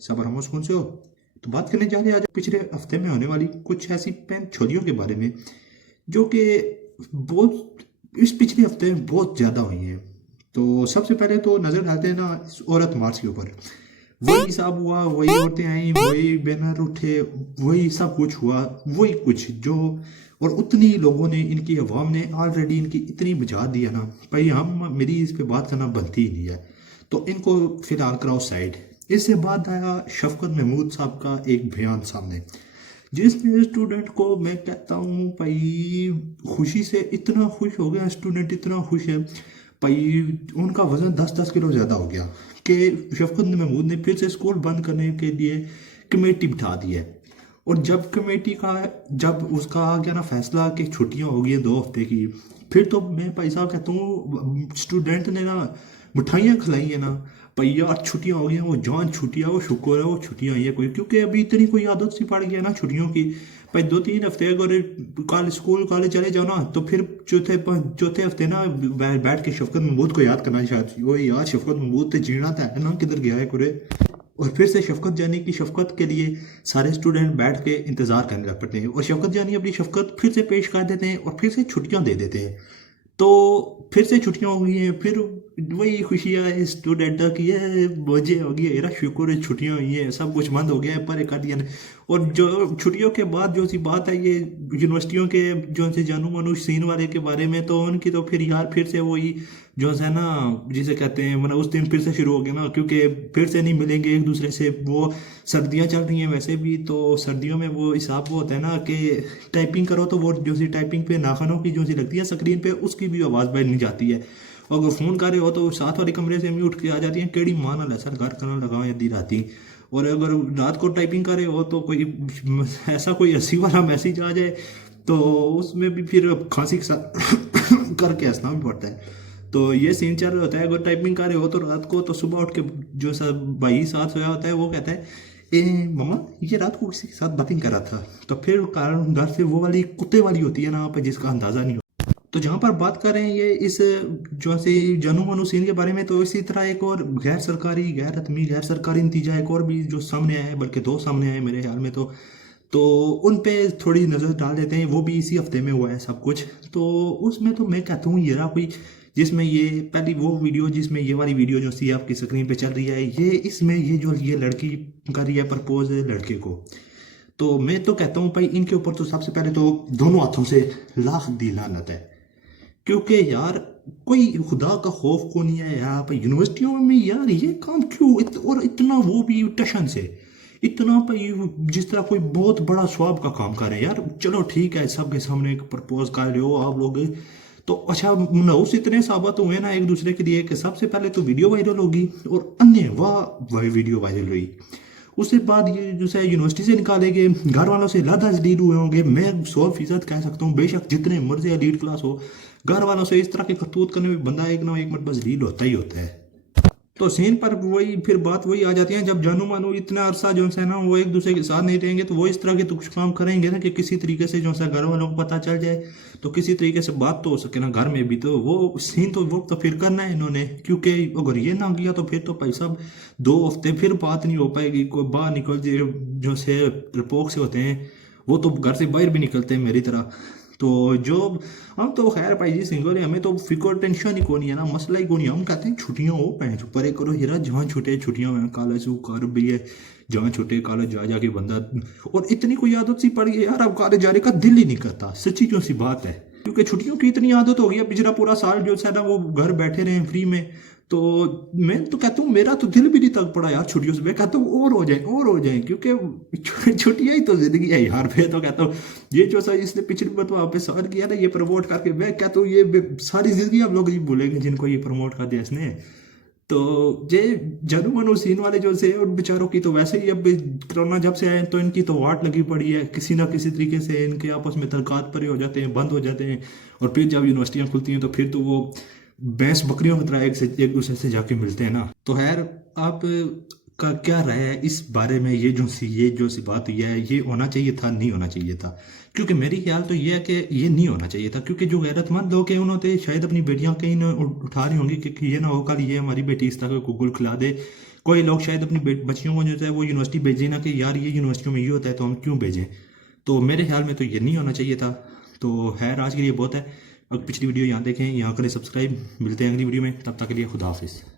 सब आराम कौन से हो। तो बात करने जा रहे हैं आज पिछले हफ्ते में होने वाली कुछ ऐसी पैन छोलियों के बारे में जो कि बहुत इस पिछले हफ्ते में बहुत ज़्यादा हुई हैं। तो सबसे पहले तो नज़र डालते हैं ना इस औरत मार्च के ऊपर। वही हिसाब हुआ, वही औरतें आई, वही बैनर उठे, वही सब कुछ हुआ, वही कुछ जो और उतनी लोगों ने इनकी अवाम ने ऑलरेडी इनकी इतनी बुझा दी है ना भाई, हम मेरी इस पे बात करना बनती ही नहीं है। तो इनको फिलहाल कराओ साइड। इससे बाद आया शफकत महमूद साहब का एक बयान सामने, जिसमें स्टूडेंट को मैं कहता हूँ भाई खुशी से इतना खुश हो गया, स्टूडेंट इतना खुश है भाई, उनका वजन 10-10 किलो ज़्यादा हो गया कि शफकत महमूद ने फिर से स्कूल बंद करने के लिए कमेटी बिठा दी है। और जब कमेटी का जब उसका आ गया ना फैसला कि छुट्टियां हो गई 2 हफ्ते की, फिर तो मैं भाई साहब कहता हूँ स्टूडेंट ने ना मिठाइयाँ खिलाई है ना भाई यार, छुट्टियां हो गई हैं, वो जान छुट्टियां, वो शुक्र है वो छुट्टियां आई है कोई, क्योंकि अभी इतनी कोई आदत सी पड़ गई है ना छुट्टियों की भाई। 2-3 हफ्ते अगर कल स्कूल कॉलेज चले जाओ ना तो फिर चौथे हफ्ते ना बैठ के शफकत महमूद को याद करना चाहिए। वो यार शफकत महमूद तो जीना था है ना, किधर गया है कुरे। और फिर से शफकत जानी की शफकत के लिए सारे स्टूडेंट बैठ के इंतज़ार करने लग पड़ते हैं और शफकत जानी अपनी शफकत फिर से पेश कर देते हैं और फिर से छुट्टियां दे देते हैं। तो फिर से छुट्टियां हो गई हैं, फिर वही खुशियाँ स्टूडेंट की है, मजे हो गई है, शुक्र है छुट्टियां हुई हैं, सब कुछ बंद हो गया है पर कर दिया ने। और जो छुट्टियों के बाद जो सी बात है ये यूनिवर्सिटियों के जो से जानू मानू सीन वाले के बारे में, तो उनकी तो फिर यार फिर से वही जो है ना जिसे कहते हैं मतलब उस दिन फिर से शुरू हो गया ना, क्योंकि फिर से नहीं मिलेंगे एक दूसरे से। वो सर्दियां चल रही हैं वैसे भी, तो सर्दियों में वो हिसाब वो होता है ना कि टाइपिंग करो तो वो जो सी टाइपिंग पे नाखनों की जो सी लगती है स्क्रीन पे उसकी भी आवाज़ बाहर नहीं जाती है। और अगर फ़ोन कर रहे हो तो साथ वाले कमरे से म्यूट के आ जाती हैं, केड़ी मान वाला सर घर करना लगाओ यदि राती। और अगर रात को टाइपिंग कर रहे हो तो कोई ऐसा कोई हंसी वाला मैसेज आ जाए तो उसमें भी फिर खांसी के साथ करके हंसना भी पड़ता है। तो ये सीन चल रहा होता है। अगर टाइपिंग कर रहे हो तो रात को तो सुबह उठ के जो सब भाई साथ सोया होता है वो कहता है ए मम्मा ये रात को किसी के साथ बातिंग कर रहा था। तो फिर कारण घर से वो वाली कुत्ते वाली होती है ना जिसका अंदाज़ा नहीं। तो जहाँ पर बात कर रहे हैं ये इस जो से जानू मानू सीन के बारे में, तो इसी तरह एक और गैर सरकारी गैर रतमी गैर सरकारी नतीजा एक और भी जो सामने आया है, बल्कि 2 सामने आए मेरे ख्याल में। तो उन पे थोड़ी नज़र डाल देते हैं, वो भी इसी हफ्ते में हुआ है सब कुछ। तो उसमें तो मैं कहता हूँ ये रहा कोई जिसमें ये पहली वो वीडियो जिसमें ये वाली वीडियो जो सी आपकी स्क्रीन पे चल रही है, ये इसमें ये जो ये लड़की कर रही है प्रपोज लड़के को। तो मैं तो कहता हूँ भाई इनके ऊपर तो सबसे पहले तो दोनों हाथों से लाख दी लानत है, क्योंकि यार कोई खुदा का खौफ को नहीं है यार भाई यूनिवर्सिटियों में यार ये काम क्यों और इतना वो भी टशन से इतना भाई जिस तरह कोई बहुत बड़ा स्वाब का काम कर रहे हैं यार। चलो ठीक है सबके सामने एक प्रपोज कर रहे हो आप लोग, तो अच्छा नौस इतने साबित हुए ना एक दूसरे के लिए कि सबसे पहले तो वीडियो वायरल होगी और अन्य वह वीडियो वायरल हुई। उसके बाद ये जो है यूनिवर्सिटी से निकाले गए, घर वालों से लादा जलील हुए होंगे। मैं 100% कह सकता हूँ बेशक जितने मर्जी एलीट क्लास हो, घर वालों से इस तरह के करतूत करने में बंदा एक ना एक मरतबा जलील होता ही होता है। तो सीन पर वही फिर बात वही आ जाती है, जब जानू मानू इतना अरसा जो है ना वो एक दूसरे के साथ नहीं रहेंगे तो वो इस तरह के तो कुछ काम करेंगे ना कि किसी तरीके से जो है घर वालों को पता चल जाए, तो किसी तरीके से बात तो हो सके ना घर में भी। तो वो सीन तो वो तो फिर करना है इन्होंने, क्योंकि अगर ये ना किया तो फिर तो भाई साहब 2 हफ्ते फिर बात नहीं हो पाएगी। कोई बाहर निकल जो से रपोक से होते हैं वो तो घर से बाहर भी निकलते हैं मेरी तरह। तो जो हम तो खैर भाई जी सिंगल है, हमें तो फिक्र टेंशन ही को नहीं है ना, मसला ही को नहीं है। हम कहते हैं छुट्टियां हो पैंच परे करो हीरा, जहाँ छुटे छुट्टियां में कॉलेज कर भी है, जहाँ छुटे कॉलेज जा जाके बंदा। और इतनी कोई आदत सी पड़ गई यार अब कॉलेज जाने का दिल ही नहीं करता, सच्ची जो सी बात है, क्योंकि छुट्टियों की इतनी आदत हो गई है। पिछला पूरा साल जो है ना वो घर बैठे रहे फ्री में। तो मैं तो कहता हूँ मेरा तो दिल भी नहीं तक पड़ा यार छुट्टियों से। मैं कहता हूँ और हो जाए क्योंकि छुट्टियां ही तो जिंदगी है यार। मैं तो कहता हूँ ये जो सर इसने पिछली बार वहाँ पे सवाल किया ना ये प्रमोट करके, मैं कहता हूँ ये सारी जिंदगी आप लोग ये बोलेंगे जिनको ये प्रमोट कर दिया इसने। तो ये जानू मानू सीन वाले जो से और बेचारों की तो वैसे ही अब कोरोना जब से आए तो इनकी तो वाट लगी पड़ी है, किसी ना किसी तरीके से इनके आपस में तलकात परे हो जाते हैं, बंद हो जाते हैं। और फिर जब यूनिवर्सिटियां खुलती हैं तो फिर तो वो भैंस बकरियों की तरह एक दूसरे से जाके मिलते हैं ना। तो खैर आप का क्या राय है इस बारे में, ये जो सी बात हुई है ये होना चाहिए था नहीं होना चाहिए था? क्योंकि मेरी ख्याल तो ये है कि ये नहीं होना चाहिए था, क्योंकि जो गैरतमंद लोग हैं उन्होंने शायद अपनी बेटियां कहीं न उठा रही होंगी कि ये ना हो कल ये हमारी बेटी इस तरह को गुल खिला दे, कोई लोग शायद अपनी बच्चियों को जो है वो यूनिवर्सिटी भेजें ना कि यार ये यूनिवर्सिटियों में ये होता है तो हम क्यों भेजें। तो मेरे ख्याल में तो ये नहीं होना चाहिए था। तो खैर आज के लिए बहुत है। अब पिछली वीडियो यहाँ देखें, यहाँ करें सब्सक्राइब। मिलते हैं अगली वीडियो में, तब तक के लिए खुदा हाफिज़।